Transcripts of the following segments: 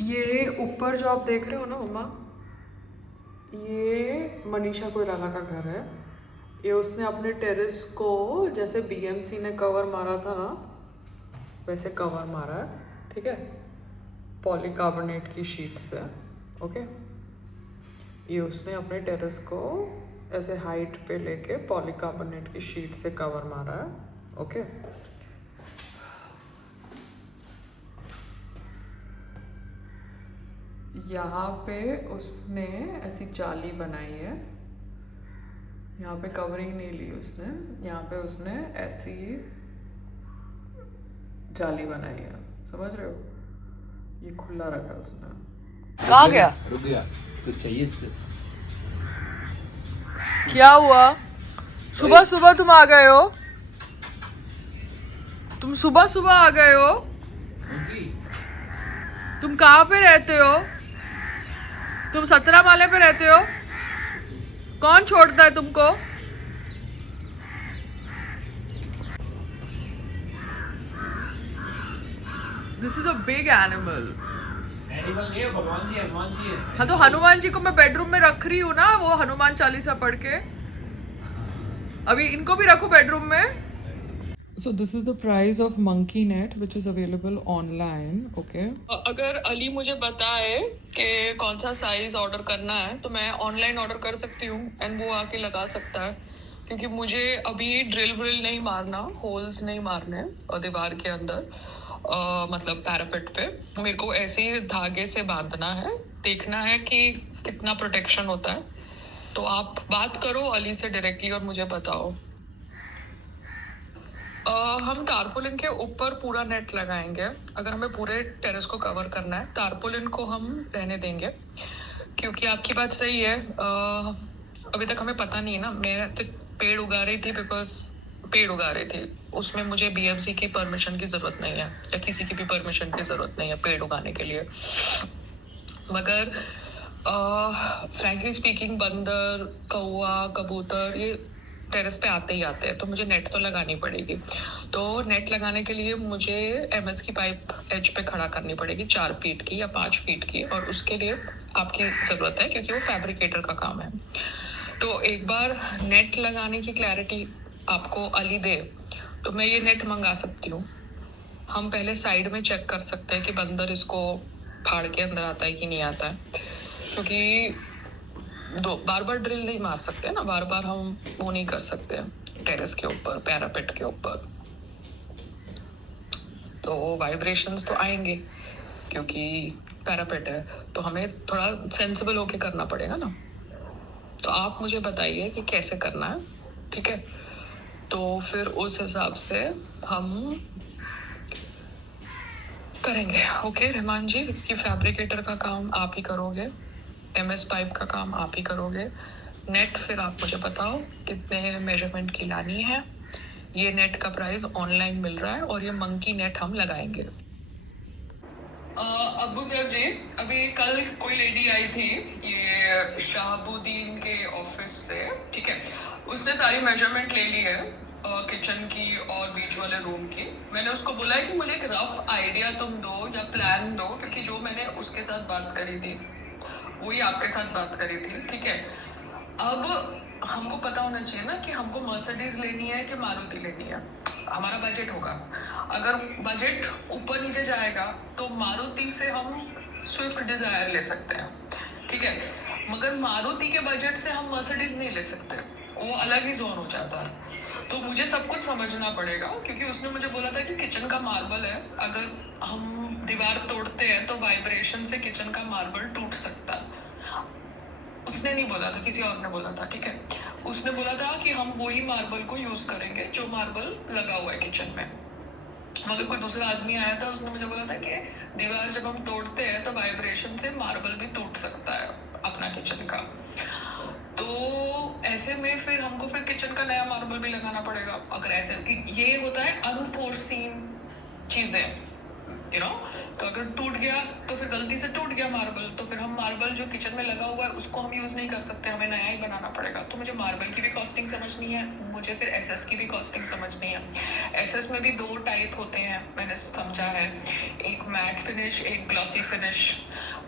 ये ऊपर जो आप देख रहे हो ना मम्मा, ये मनीषा कोइराला का घर है। ये उसने अपने टेरेस को जैसे बीएमसी ने कवर मारा था ना, वैसे कवर मारा है। ठीक है, पॉलीकार्बोनेट की शीट से। ओके, ये उसने अपने टेरेस को ऐसे हाइट पे लेके पॉलीकार्बोनेट की शीट से कवर मारा है। ओके, यहाँ पे उसने ऐसी जाली बनाई है। यहाँ पे कवरिंग नहीं ली उसने, यहाँ पे उसने ऐसी जाली बनाई है, समझ रहे हो? ये खुला रखा है उसने। कहाँ गया? रुक गया, कुछ चाहिए इससे? क्या हुआ? सुबह सुबह तुम आ गए हो? तुम सुबह सुबह आ गए हो? तुम कहाँ पे रहते हो? तुम 17 माले पे रहते हो? कौन छोड़ता है तुमको? This is a big animal. Animal नहीं है, भगवान जी है, हनुमान जी है। हाँ तो हनुमान जी को मैं बेडरूम में रख रही हूँ ना, वो हनुमान चालीसा पढ़ के। अभी इनको भी रखो बेडरूम में। So this is the price of monkey net which is available online. Okay. अगर अली मुझे बताए कि कौन सा साइज ऑर्डर करना है तो मैं ऑनलाइन ऑर्डर कर सकती हूँ एंड वो आके लगा सकता है, क्योंकि मुझे अभी ड्रिल व्रिल नहीं मारना, होल्स नहीं मारने और दीवार के अंदर मतलब पैरापेट पे। मेरे को ऐसे ही धागे से बांधना है, देखना है कि कितना प्रोटेक्शन होता है। तो आप बात करो अली से डायरेक्टली और मुझे बताओ। हम टारपोलिन के ऊपर पूरा नेट लगाएंगे। अगर हमें पूरे टेरेस को कवर करना है, टारपोलिन को हम रहने देंगे, क्योंकि आपकी बात सही है। अभी तक हमें पता नहीं है ना, मैं तो पेड़ उगा रही थी पेड़ उगा रही थी, उसमें मुझे बीएमसी की परमिशन की ज़रूरत नहीं है या किसी की भी परमिशन की ज़रूरत नहीं है पेड़ उगाने के लिए। मगर फ्रैंकली स्पीकिंग बंदर, कौवा, कबूतर ये टेरेस पे आते ही आते हैं, तो मुझे नेट तो लगानी पड़ेगी। तो नेट लगाने के लिए मुझे एमएस की पाइप एज पे खड़ा करनी पड़ेगी 4 फीट की या 5 फीट की, और उसके लिए आपकी ज़रूरत है क्योंकि वो फैब्रिकेटर का काम है। तो एक बार नेट लगाने की क्लैरिटी आपको अली दे तो मैं ये नेट मंगा सकती हूँ। हम पहले साइड में चेक कर सकते हैं कि बंदर इसको फाड़ के अंदर आता है कि नहीं आता है, क्योंकि बार बार ड्रिल नहीं मार सकते ना, बार बार हम वो नहीं कर सकते टेरेस के ऊपर, पैरापेट के ऊपर। तो वाइब्रेशंस तो आएंगे क्योंकि पैरापेट है, तो हमें थोड़ा सेंसिबल होके करना पड़ेगा ना। तो आप मुझे बताइए कि कैसे करना है, ठीक है? तो फिर उस हिसाब से हम करेंगे। ओके रहमान जी, कि फैब्रिकेटर का काम आप ही करोगे, एमएस पाइप का काम आप ही करोगे। नेट फिर आप मुझे बताओ कितने मेजरमेंट की लानी है। ये नेट का प्राइस ऑनलाइन मिल रहा है और ये मंकी नेट हम लगाएंगे। अब्बू साहब जी, अभी कल कोई लेडी आई थी ये शहाबुद्दीन के ऑफिस से, ठीक है? उसने सारी मेजरमेंट ले ली है किचन की और बीच वाले रूम की। मैंने उसको बोला है कि मुझे एक रफ आइडिया तुम दो या प्लान दो, क्योंकि जो मैंने उसके साथ बात करी थी वही आपके साथ बात करी थी, ठीक है? अब हमको पता होना चाहिए ना कि हमको मर्सिडीज लेनी है कि मारुति लेनी है। हमारा बजट होगा, अगर बजट ऊपर नीचे जाएगा तो मारुति से हम स्विफ्ट डिजायर ले सकते हैं, ठीक है? मगर मारुति के बजट से हम मर्सिडीज नहीं ले सकते, वो अलग ही जोन हो जाता है। तो मुझे सब कुछ समझना पड़ेगा, क्योंकि उसने मुझे बोला था कि किचन का मार्बल है, अगर हम दीवार तोड़ते हैं तो वाइब्रेशन से किचन का मार्बल टूट सकता है। उसने नहीं बोला था, किसी और ने बोला था, ठीक है? उसने बोला था कि हम वही मार्बल को यूज करेंगे जो मार्बल लगा हुआ है किचन में। मगर कोई दूसरा आदमी आया था, उसने मुझे बोला था कि दीवार जब हम तोड़ते हैं तो वाइब्रेशन से मार्बल भी टूट सकता है अपना किचन का। तो ऐसे में फिर हमको फिर किचन का नया मार्बल भी लगाना पड़ेगा। अगर ऐसे कि ये होता है अनफोर्सीन चीजें, यू नो। तो अगर टूट गया तो फिर गलती से टूट गया मार्बल, तो फिर हम मार्बल जो किचन में लगा हुआ है उसको हम यूज नहीं कर सकते, हमें नया ही बनाना पड़ेगा। तो मुझे मार्बल की भी कॉस्टिंग समझनी है, मुझे फिर एसएस की भी कॉस्टिंग समझनी है। एसएस में भी 2 टाइप होते हैं मैंने समझा है, एक मैट फिनिश, एक ग्लॉसी फिनिश।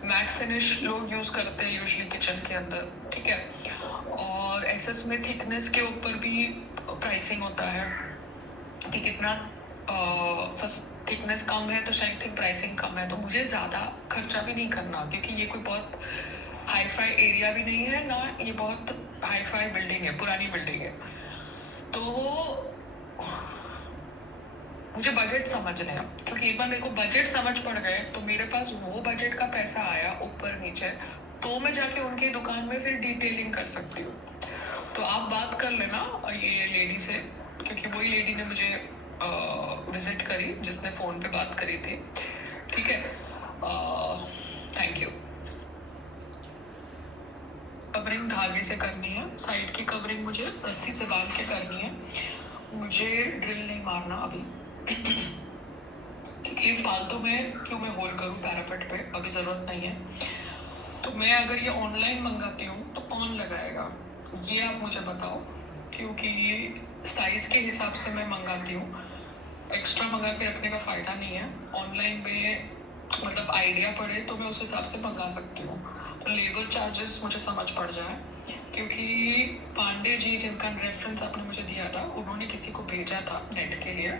मैट फिनिश लोग यूज़ करते हैं यूजली किचन के अंदर, ठीक है। और एसएस में थिकनेस के ऊपर भी प्राइसिंग होता है कि कितना थिकनेस कम है तो शायद थिंक प्राइसिंग कम है। तो मुझे ज़्यादा खर्चा भी नहीं करना, क्योंकि ये कोई बहुत हाई फाई एरिया भी नहीं है ना, ये बहुत हाई फाई बिल्डिंग है, पुरानी बिल्डिंग है। तो मुझे बजट समझने हैं, क्योंकि एक बार मेरे को बजट समझ पड़ गए तो मेरे पास वो बजट का पैसा आया ऊपर नीचे, तो मैं जाके उनकी दुकान में फिर डिटेलिंग कर सकती हूँ। तो आप बात कर लेना ये लेडी से, क्योंकि वही लेडी ने मुझे विजिट करी जिसने फ़ोन पे बात करी थी, ठीक है। Thank you. कवरिंग धागे से करनी है, साइड की कवरिंग मुझे रस्सी से बांध के करनी है। मुझे ड्रिल नहीं मारना अभी, क्योंकि फालतू में क्यों मैं होल करूँ पैरापेट पे, अभी ज़रूरत नहीं है। तो मैं अगर ये ऑनलाइन मंगाती हूँ तो कौन लगाएगा, ये आप मुझे बताओ, क्योंकि ये साइज़ के हिसाब से मैं मंगाती हूँ। एक्स्ट्रा मंगा के रखने का फ़ायदा नहीं है। ऑनलाइन में मतलब आइडिया पड़े तो मैं उस हिसाब से मंगा सकती हूँ। तो लेबर चार्जेस मुझे समझ पड़ जाए, क्योंकि पांडे जी जिनका रेफरेंस आपने मुझे दिया था, उन्होंने किसी को भेजा था नेट के लिए,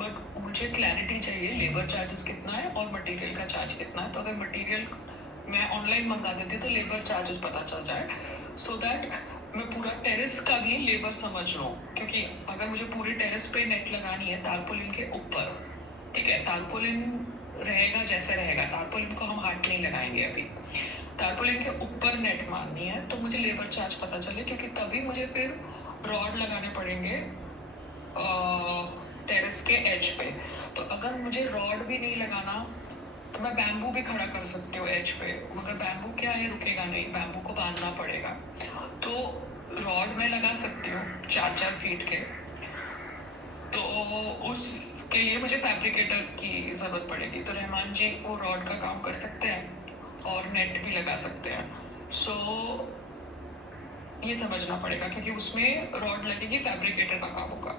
बट मुझे क्लैरिटी चाहिए लेबर चार्जेस कितना है और मटेरियल का चार्ज कितना है। तो अगर मटेरियल मैं ऑनलाइन मंगा देती हूँ तो लेबर चार्जेस पता चल जाए, सो दैट मैं पूरा टेरेस का भी लेबर समझ लूँ। क्योंकि अगर मुझे पूरे टेरेस पे नेट लगानी है तारपोलिन के ऊपर, ठीक है, तारपोलिन रहेगा जैसे रहेगा, तारपोलिन को हम हाथ नहीं लगाएंगे अभी, तारपोलिन के ऊपर नेट मारनी है, तो मुझे लेबर चार्ज पता चले, क्योंकि तभी मुझे फिर रॉड लगाने पड़ेंगे टेरेस के एज पे। तो अगर मुझे रॉड भी नहीं लगाना तो मैं बैम्बू भी खड़ा कर सकती हूँ एज पे, मगर बैम्बू क्या है, रुकेगा नहीं, बैम्बू को बांधना पड़ेगा। तो रॉड में लगा सकती हूँ 4-4 फीट के, तो उसके लिए मुझे फैब्रिकेटर की ज़रूरत पड़ेगी। तो रहमान जी वो रॉड का काम कर सकते हैं और नेट भी लगा सकते हैं। सो ये समझना पड़ेगा, क्योंकि उसमें रॉड लगेगी, फैब्रिकेटर का काम होगा।